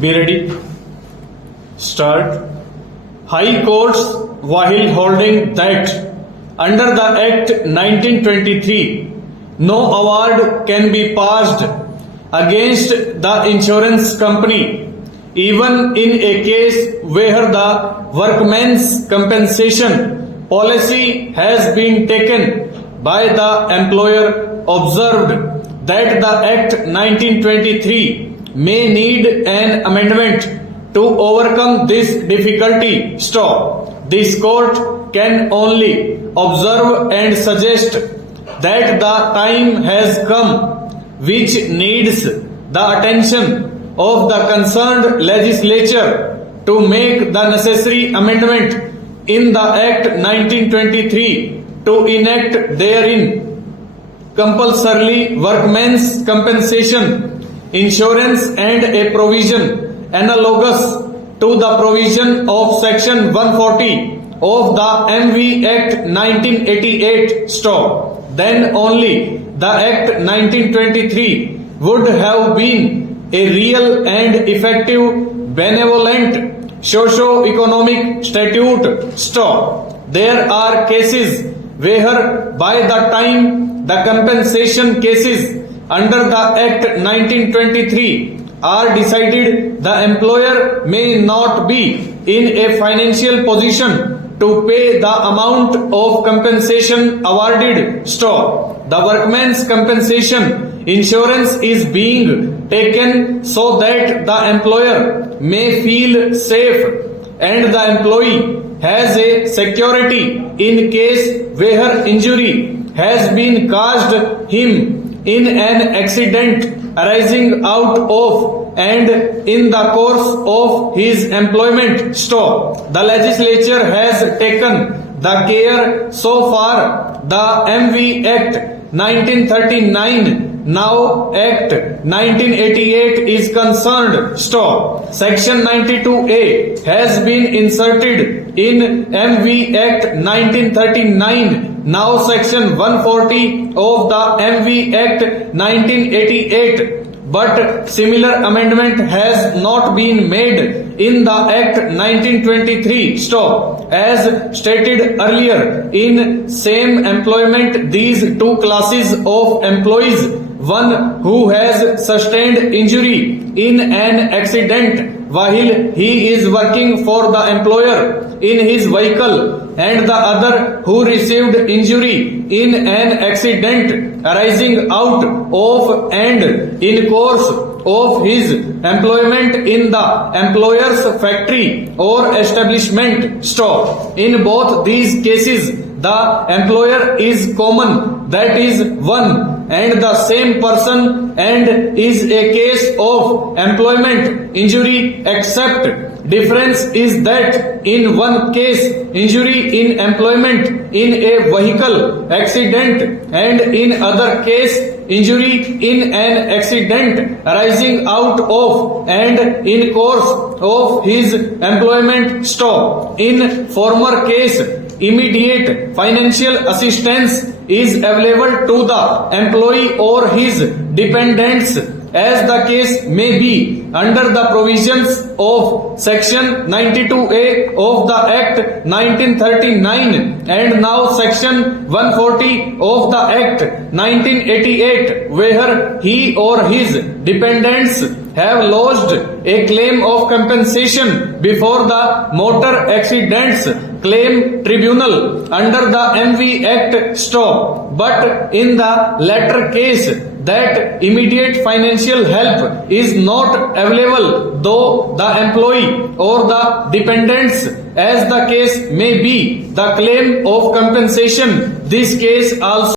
Be ready. Start. High courts, while holding that under the Act 1923, no award can be passed against the insurance company, even in a case where the workman's compensation policy has been taken by the employer. Observed that the Act 1923 may need an amendment to overcome this difficulty. Stop. This court can only observe and suggest that the time has come which needs the attention of the concerned legislature to make the necessary amendment in the Act 1923 to enact therein compulsorily workmen's compensation insurance and a provision analogous to the provision of Section 140 of the MV Act 1988. Stop. Then only the Act 1923 would have been a real and effective benevolent socio-economic statute. Stop. There are cases where by the time the compensation cases under the Act 1923 are decided, the employer may not be in a financial position to pay the amount of compensation awarded. Stop. The workman's compensation insurance is being taken so that the employer may feel safe and the employee has a security in case where injury has been caused him in an accident arising out of and in the course of his employment. Stop. The legislature has taken the care so far. The MV Act 1939, now Act 1988 is concerned. Stop. Section 92A has been inserted in MV Act 1939. Now Section 140 of the MV Act 1988, but similar amendment has not been made in the Act 1923. Stop. As stated earlier, in same employment, these two classes of employees, one who has sustained injury in an accident while he is working for the employer in his vehicle, and the other who received injury in an accident arising out of and in course of his employment in the employer's factory or establishment. Stop. In both these cases, the employer is common, that is one and the same person, and is a case of employment injury, except difference is that in one case injury in employment in a vehicle accident, and in other case injury in an accident arising out of and in course of his employment. Stop. In former case, immediate financial assistance is available to the employee or his dependents, as the case may be, under the provisions of Section 92A of the Act 1939 and now Section 140 of the Act 1988, where he or his dependents have lodged a claim of compensation before the Motor Accidents Claim Tribunal under the MV Act. Stop. But in the latter case, that immediate financial help is not available, though the employee or the dependents, as the case may be, the claim of compensation. This case also